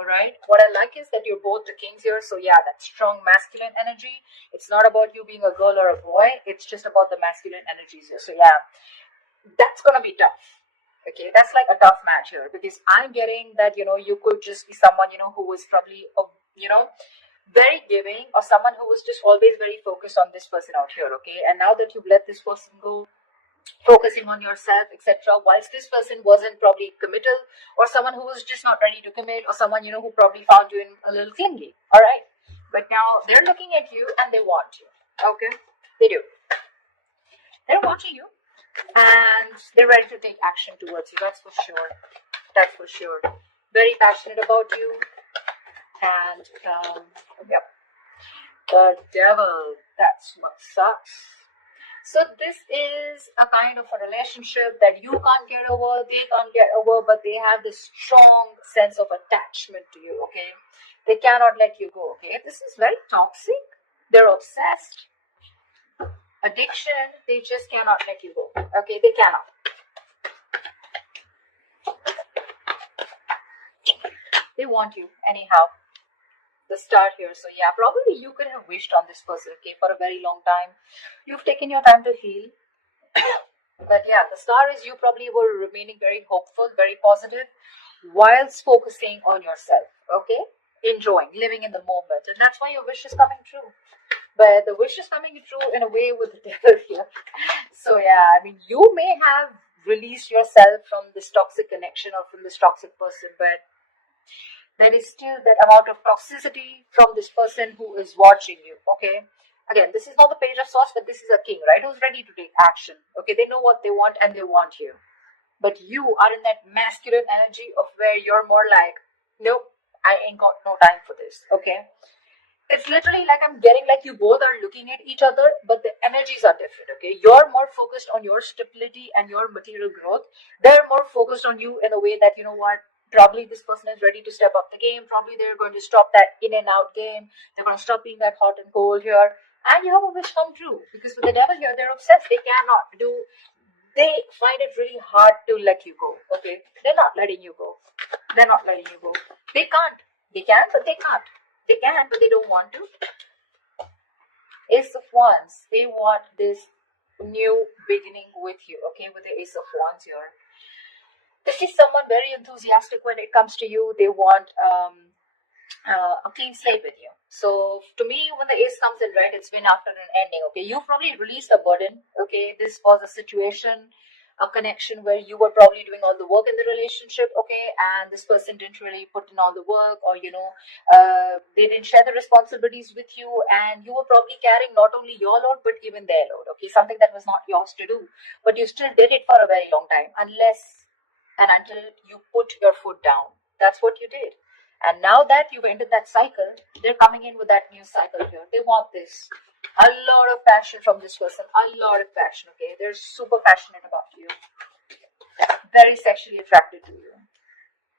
all right? What I like is that you're both the kings here. So yeah, that strong masculine energy. It's not about you being a girl or a boy. It's just about the masculine energies here. So yeah, that's gonna be tough. Okay, that's like a tough match here, because I'm getting that, you could just be someone, who is probably, very giving, or someone who was just always very focused on this person out here. Okay, and now that you've let this person go, focusing on yourself, etc., whilst this person wasn't probably committal, or someone who was just not ready to commit, or someone, who probably found you in a little clingy. All right, but now they're looking at you and they want you. Okay, they do. They're watching you and they're ready to take action towards you. That's for sure. That's for sure. Very passionate about you. And yep, the devil. That's what sucks. So this is a kind of a relationship that you can't get over, they can't get over, but they have this strong sense of attachment to you. Okay, they cannot let you go. Okay, this is very toxic. They're obsessed. Addiction, they just cannot let you go. Okay, they cannot. They want you anyhow. The star here. So yeah, probably you could have wished on this person, okay, for a very long time. You've taken your time to heal. But yeah, the star is you probably were remaining very hopeful, very positive, whilst focusing on yourself. Okay, enjoying, living in the moment, and that's why your wish is coming true. But the wish is coming true in a way with the devil here. So yeah, I mean, you may have released yourself from this toxic connection or from this toxic person, but there is still that amount of toxicity from this person who is watching you. Okay, again, this is not the page of swords, but this is a king, right, who's ready to take action. Okay, they know what they want and they want you, but you are in that masculine energy of where you're more like, nope, I ain't got no time for this. Okay, it's literally like I'm getting like you both are looking at each other, but the energies are different. Okay, you're more focused on your stability and your material growth. They're more focused on you in a way that, you know what, probably this person is ready to step up the game. Probably they're going to stop that in and out game. They're going to stop being that hot and cold here. And you have a wish come true. Because with the devil here, they're obsessed. They cannot do, they find it really hard to let you go. Okay, they're not letting you go. They're not letting you go. They can't. They can, but they can't. They can, but they don't want to. Ace of Wands. They want this new beginning with you. Okay, with the Ace of Wands here. This is someone very enthusiastic when it comes to you. They want a clean slate with you. So to me, when the ace comes in, right, it's been after an ending. Okay, you probably released a burden. Okay, this was a situation, a connection where you were probably doing all the work in the relationship. Okay, and this person didn't really put in all the work, or they didn't share the responsibilities with you, and you were probably carrying not only your load but even their load. Okay, something that was not yours to do, but you still did it for a very long time, until you put your foot down. That's what you did. And now that you've ended that cycle, they're coming in with that new cycle here. They want this. A lot of passion from this person. A lot of passion, okay? They're super passionate about you. Very sexually attracted to you.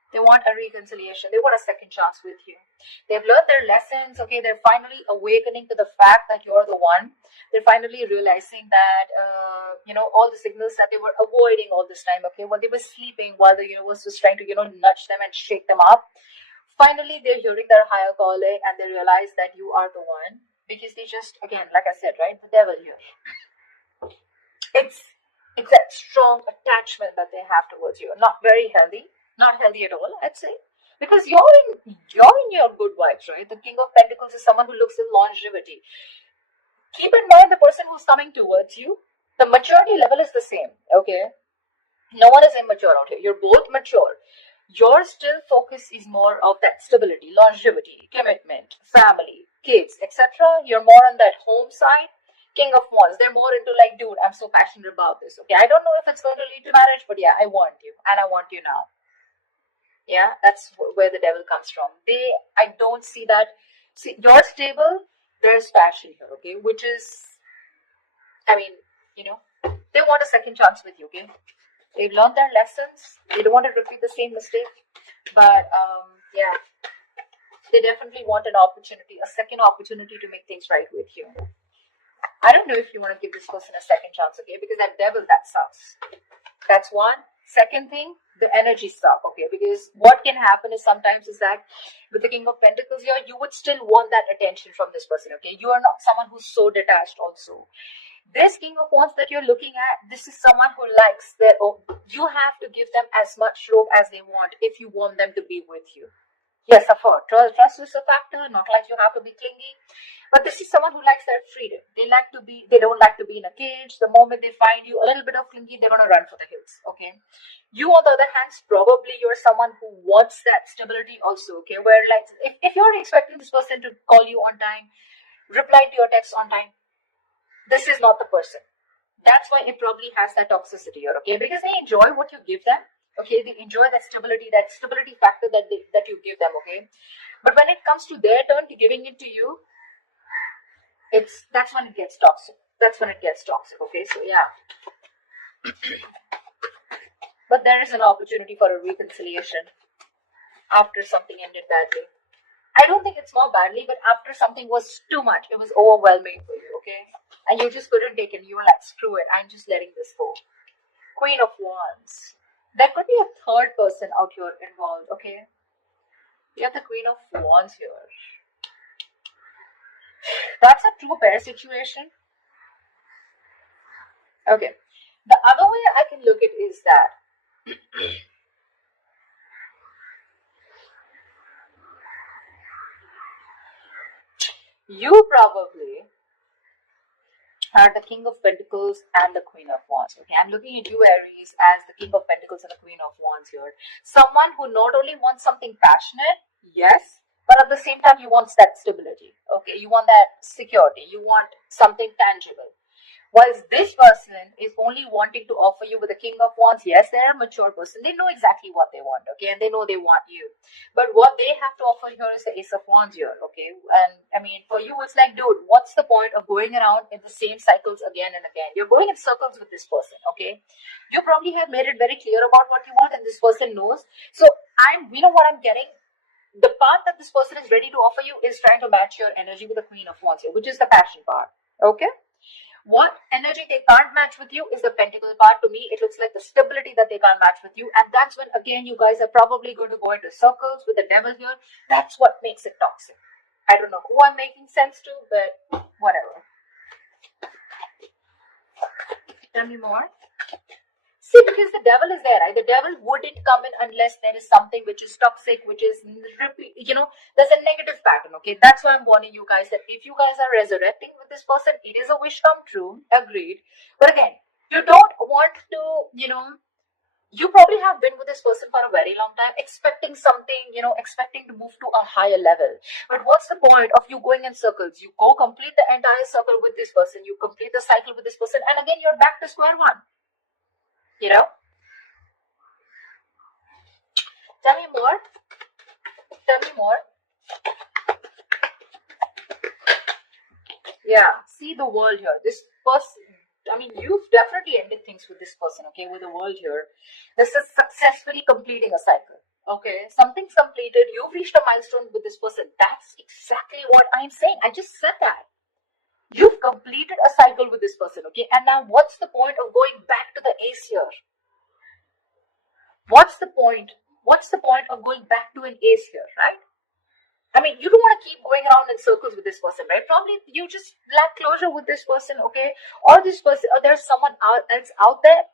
They want a reconciliation. They want a second chance with you. They've learned their lessons. Okay, they're finally awakening to the fact that you're the one. They're finally realizing that, all the signals that they were avoiding all this time. Okay, while they were sleeping, while the universe was trying to, nudge them and shake them up. Finally, they're hearing their higher calling and they realize that you are the one. Because they just, again, like I said, right, the devil here. It's that strong attachment that they have towards you. Not very healthy. Not healthy at all, I'd say, because you're in your good vibes, right? The King of Pentacles is someone who looks at longevity. Keep in mind the person who's coming towards you, the maturity level is the same. Okay, no one is immature out here. You're both mature. Your still focus is more of that stability, longevity, commitment, family, kids, etc. You're more on that home side. King of Wands, they're more into like, dude, I'm so passionate about this. Okay, I don't know if it's going to lead to marriage, but yeah, I want you, and I want you now. Yeah, that's where the devil comes from. I don't see that. See, you're stable, there's passion here, okay? Which is, they want a second chance with you, okay? They've learned their lessons. They don't want to repeat the same mistake. But, they definitely want an opportunity, a second opportunity to make things right with you. I don't know if you want to give this person a second chance, okay? Because that devil, that sucks. That's one. Second thing, the energy stuff, okay? Because what can happen is sometimes is that with the King of Pentacles here, you would still want that attention from this person, okay? You are not someone who's so detached also. This King of Wands that you're looking at, this is someone who likes their own. You have to give them as much rope as they want if you want them to be with you. Yes, of course, trust is a factor, not like you have to be clingy. But this is someone who likes their freedom. They don't like to be in a cage. The moment they find you a little bit of clingy, they're going to run for the hills, okay? You, on the other hand, probably you're someone who wants that stability also, okay? Where, like, if you're expecting this person to call you on time, reply to your text on time, this is not the person. That's why it probably has that toxicity here, okay? Because they enjoy what you give them, okay? They enjoy that stability factor that you give them, okay? But when it comes to their turn to giving it to you, that's when it gets toxic. Okay? So yeah. But there is an opportunity for a reconciliation after something ended badly. I don't think it's more badly, but after something was too much, it was overwhelming for you, okay? And you just couldn't take it. You were like, screw it, I'm just letting this go. Queen of Wands. There could be a third person out here involved, okay? We have the Queen of Wands here. That's a true pair situation. Okay. The other way I can look at it is that you probably are the King of Pentacles and the Queen of Wands. Okay, I'm looking at you, Aries, as the King of Pentacles and the Queen of Wands here. Someone who not only wants something passionate, yes, but at the same time, you want that stability. Okay, you want that security. You want something tangible. Whilst this person is only wanting to offer you with the King of Wands, yes, they're a mature person. They know exactly what they want, okay? And they know they want you. But what they have to offer here is the Ace of Wands here, okay? And I mean, for you, it's like, dude, what's the point of going around in the same cycles again and again? You're going in circles with this person, okay? You probably have made it very clear about what you want, and this person knows. So you know what I'm getting? The part that this person is ready to offer you is trying to match your energy with the Queen of Wands here, which is the passion part, okay? What energy they can't match with you is the pentacle part. To me, it looks like the stability that they can't match with you. And that's when, again, you guys are probably going to go into circles with the devil here. That's what makes it toxic. I don't know who I'm making sense to, but whatever. Tell me more. See, because the devil is there, right? The devil wouldn't come in unless there is something which is toxic, which is, there's a negative pattern, okay? That's why I'm warning you guys that if you guys are resurrecting with this person, it is a wish come true, agreed. But again, you don't want to, you probably have been with this person for a very long time, expecting something, expecting to move to a higher level. But what's the point of you going in circles? You go complete the entire circle with this person, you complete the cycle with this person, and again, you're back to square one. Tell me more. Yeah, see the world here. This person, you've definitely ended things with this person, okay, with the world here. This is successfully completing a cycle, okay? Something's completed. You've reached a milestone with this person. That's exactly what I'm saying. I just said that. You've completed a cycle with this person, okay? And now what's the point of going back to the ace here? What's the point? What's the point of going back to an ace here, right? You don't want to keep going around in circles with this person, right? Probably you just lack closure with this person, okay? Or this person, or there's someone else out there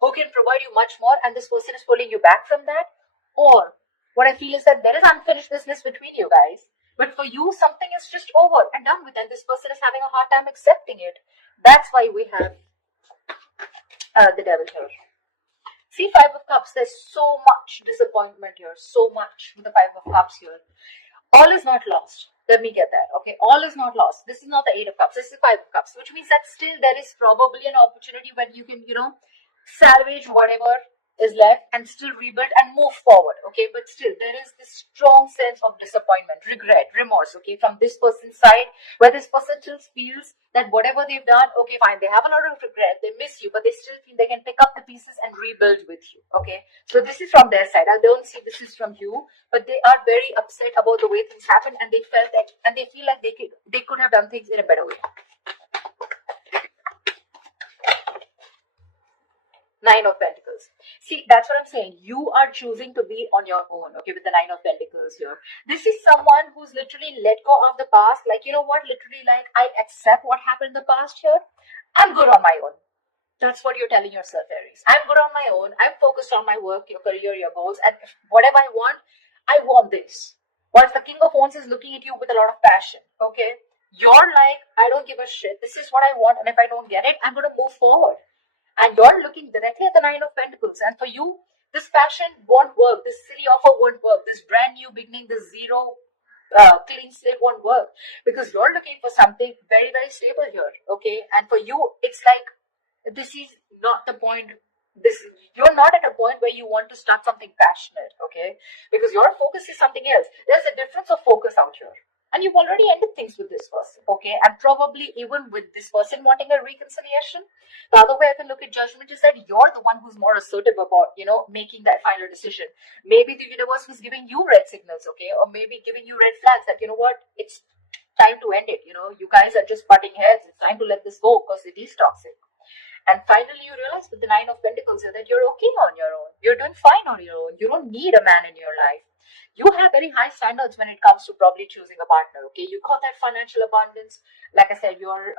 who can provide you much more, and this person is pulling you back from that. Or what I feel is that there is unfinished business between you guys, but for you, something is just over and done with, and this person is having a hard time accepting it. That's why we have the devil here. See, Five of Cups, there's so much disappointment here, so much with the Five of Cups here. All is not lost. Let me get that, okay? All is not lost. This is not the Eight of Cups. This is Five of Cups, which means that still there is probably an opportunity where you can, salvage whatever is left and still rebuild and move forward, okay? But still, there is this strong sense of disappointment, regret, remorse, okay, from this person's side, where this person still feels that whatever they've done, okay, fine, they have a lot of regret, they miss you, but they still feel they can pick up the pieces and rebuild with you, okay? So this is from their side. I don't see this is from you, but they are very upset about the way things happened, and they feel like they could have done things in a better way. Nine of Pentacles. See, that's what I'm saying. You are choosing to be on your own, okay, with the Nine of Pentacles here. This is someone who's literally let go of the past. Like, you know what? Literally, like, I accept what happened in the past here. I'm good on my own. That's what you're telling yourself, Aries. I'm good on my own. I'm focused on my work, your career, your goals, and whatever I want this. Whilst the King of Wands is looking at you with a lot of passion, okay? You're like, I don't give a shit. This is what I want, and if I don't get it, I'm going to move forward. And you're looking directly at the Nine of Pentacles. And for you, this passion won't work. This silly offer won't work. This brand new beginning, this zero clean slate won't work. Because you're looking for something very, very stable here. Okay. And for you, it's like, this is not the point. You're not at a point where you want to start something passionate. Okay. Because your focus is something else. There's a difference of focus out here. And you've already ended things with this person, okay? And probably even with this person wanting a reconciliation. The other way I can look at judgment is that you're the one who's more assertive about, making that final decision. Maybe the universe was giving you red signals, okay? Or maybe giving you red flags that, you know what, it's time to end it. You guys are just butting heads. It's time to let this go because it is toxic. And finally, you realize with the Nine of Pentacles that you're okay on your own. You're doing fine on your own. You don't need a man in your life. You have very high standards when it comes to probably choosing a partner, okay? You got that financial abundance. Like I said, you're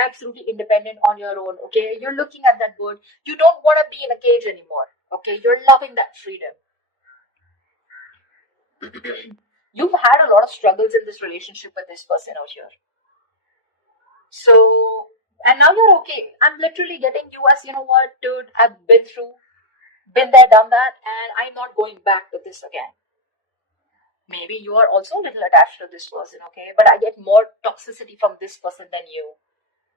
absolutely independent on your own, okay? You're looking at that bird. You don't want to be in a cage anymore, okay? You're loving that freedom. You've had a lot of struggles in this relationship with this person out here. So, and now you're okay. I'm literally getting you as, you know what, dude, I've been there, done that, and I'm not going back to this again. Maybe you are also a little attached to this person, okay? But I get more toxicity from this person than you.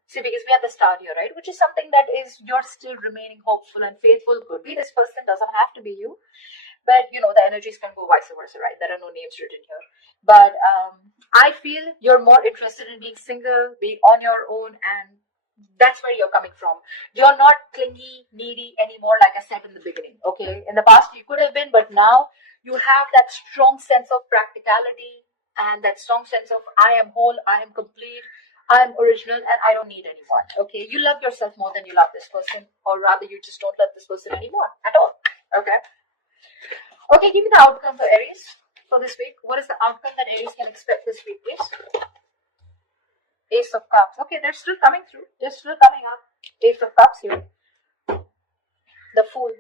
See, because we have the star here, right? Which is something that is, you're still remaining hopeful and faithful. Could be this person, doesn't have to be you. But, the energies can go vice versa, right? There are no names written here. But I feel you're more interested in being single, being on your own, and that's where you're coming from. You're not clingy, needy anymore, like I said in the beginning, okay? In the past, you could have been, but now you have that strong sense of practicality and that strong sense of I am whole, I am complete, I am original, and I don't need anyone, okay? You love yourself more than you love this person, or rather you just don't love this person anymore at all, okay? Okay, give me the outcome for Aries for this week. What is the outcome that Aries can expect this week, please? Ace of Cups. Okay, they're still coming through. They're still coming up. Ace of Cups here. The Fool.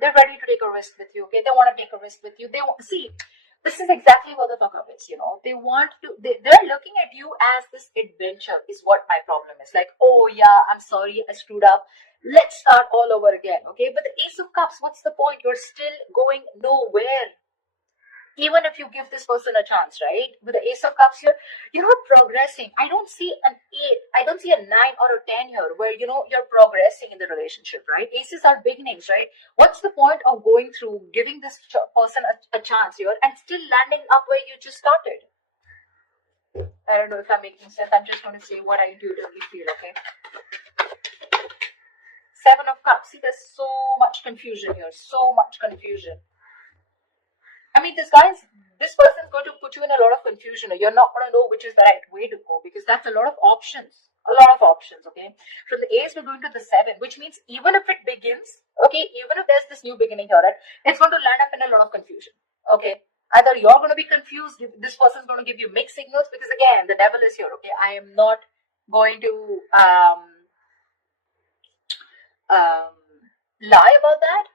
They're ready to take a risk with you, okay? They want to take a risk with you. See, this is exactly what the fuck up is, They're looking at you as this adventure is what my problem is. Like, oh yeah, I'm sorry, I screwed up. Let's start all over again, okay? But the Ace of Cups, what's the point? You're still going nowhere. Even if you give this person a chance, right? With the Ace of Cups here, you're not progressing. I don't see an 8. I don't see a 9 or a 10 here where, you're progressing in the relationship, right? Aces are beginnings, right? What's the point of going through, giving this person a chance here and still landing up where you just started? I don't know if I'm making sense. I'm just going to say what I intuitively feel, okay? 7 of Cups. See, there's so much confusion here. So much confusion. I mean, this person's going to put you in a lot of confusion. You're not going to know which is the right way to go because that's a lot of options. A lot of options, okay? From the Ace, we're going to the 7, which means even if it begins, okay, even if there's this new beginning here, right, it's going to land up in a lot of confusion, okay? Either you're going to be confused, this person's going to give you mixed signals because, again, the devil is here, okay? I am not going to lie about that.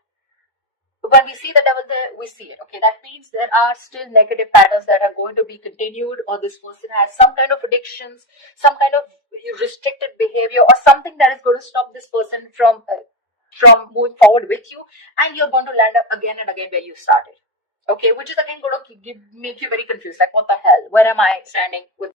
When we see the devil there, we see it, okay? That means there are still negative patterns that are going to be continued, or this person has some kind of addictions, some kind of restricted behavior, or something that is going to stop this person from moving forward with you, and you're going to land up again and again where you started, okay? Which is again going to make you very confused, like what the hell? Where am I standing with